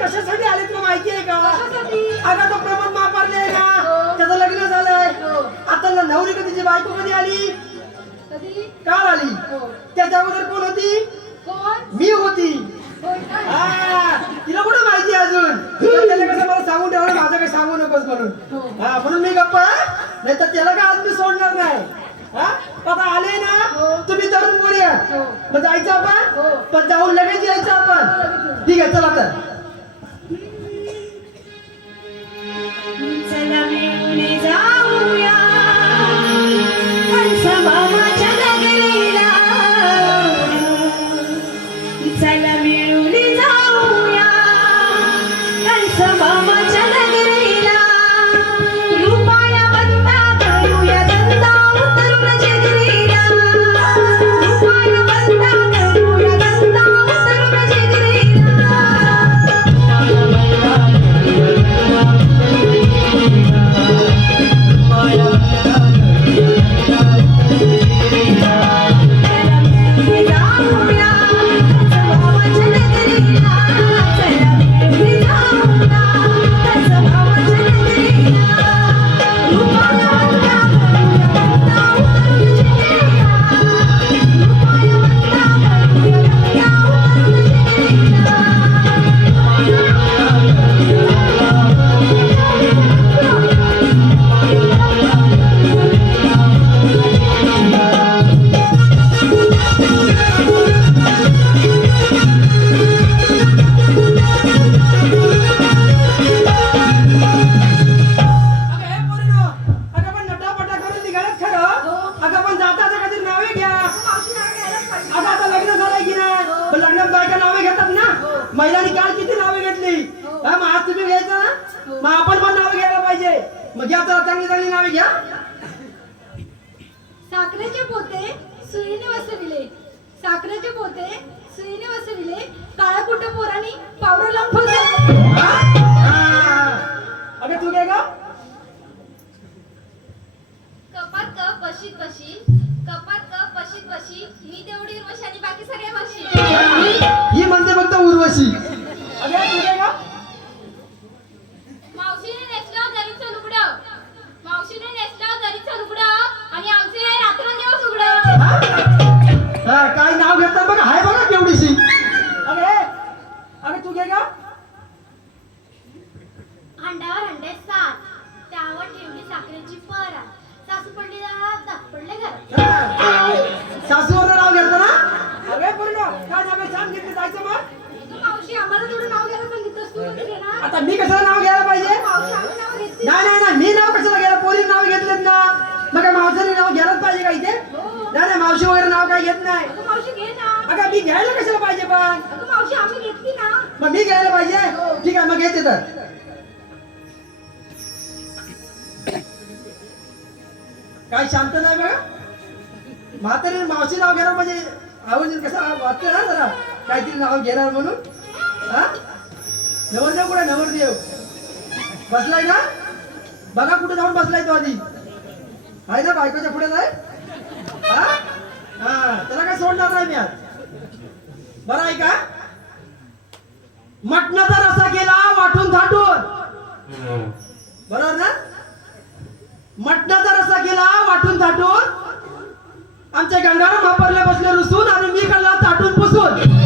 कशासाठी आले तुला माहिती आहे का? अगं तो प्रमोद मापारले ना, त्याचं लग्न झालंय. आता नवरी कधीची बायको कधी आली? काल आली. त्याच्या अगोदर कोण होती? मी होती. तिला कुठं माहिती अजून? त्याला कसं मला सांगून ठेवलं, माझं काही सांगू नकोस म्हणून. म्हणून मी गप्पा, नाही तर त्याला काय आज मी सोडणार नाही. आता आले ना तुम्ही तरुण पोरी, मग जायचं आपण, पण जाऊन लगेच यायचं आपण. ठीक आहे, चला तर. चला मिळून जाऊया हंसमामाच्या नगरीला, चला मिळून जाऊया हंसमामाच्या घ्या चला चांगली चांगली नावे घ्या. साखरेचे पोते सुईने वसविले, साखरेचे पोते सुईने वसविले, काळ्या कुठं पोरांनी पावडर लावून ठेवले. अगं तू काय का कपात कप बशीत बशी, कपात कप बशीत बशी, मी तेवढी उर्वशी आणि बाकी सगळ्या बशी. ही म्हणते फक्त उर्वशी. अगं तू काय का मावशीने नेसलं जरीचं लुगडं, मावशीने नेसलं जरीचं लुगडं आणि आमचे रात्रंदिवस उघडं. काय नाव घेतात बघा हाय बघा केवढीशी. अगे अगं तू काय का अंड्यावर अंडे सात, त्यावर ठेवली साखरेची परा, सासू पडली दारात, दात पडले घरात. सासूवर नाव घेतो ना. अगे पूर्ण काय नाव छान घेतलं जायचं मग. तू मावशी आम्हाला थोडं नाव घ्यायला सांगितलंस तू घे ना. आता मी कशाला नाव घ्यायला पाहिजे. मावशी आम्ही नाव घेतली. नाही नाही नाही मी नाव कशाला घ्यायला पोरी नाव घेतलेत ना. मग काय मावसाने नाव घ्यायलाच पाहिजे का इथे. नाही नाही मावशी वगैरे नाव काय घेत नाही. अगं मावशी घे ना. अगं मी घ्यायला कशाला पाहिजे पण. अगं मावशी आम्ही घेतली ना. मग मी घ्यायला पाहिजे. ठीक आहे मग घेते तर. काय शांत नाही बघा. म्हातारी मावशी नाव घेणार म्हणजे आवाज कसं वाटतं ना जरा काहीतरी नाव घेणार म्हणून. हा नवरदेव कुठे नवरदेव बसलाय ना. बघा कुठे जाऊन बसलाय तो आधी. आहे ना बायकोच्या पुढे जाय. हा हा त्याला काय सोडणार नाही मी आज. बरं आहे का. मटणाचा रस्सा केला वाटून थाटून. बरोबर ना. मटणाचा रस्सा केला वाटून थाटून, आमच्या गंगाराम वापरले बसले रुसून आणि मी खाल्ला चाटून पुसून.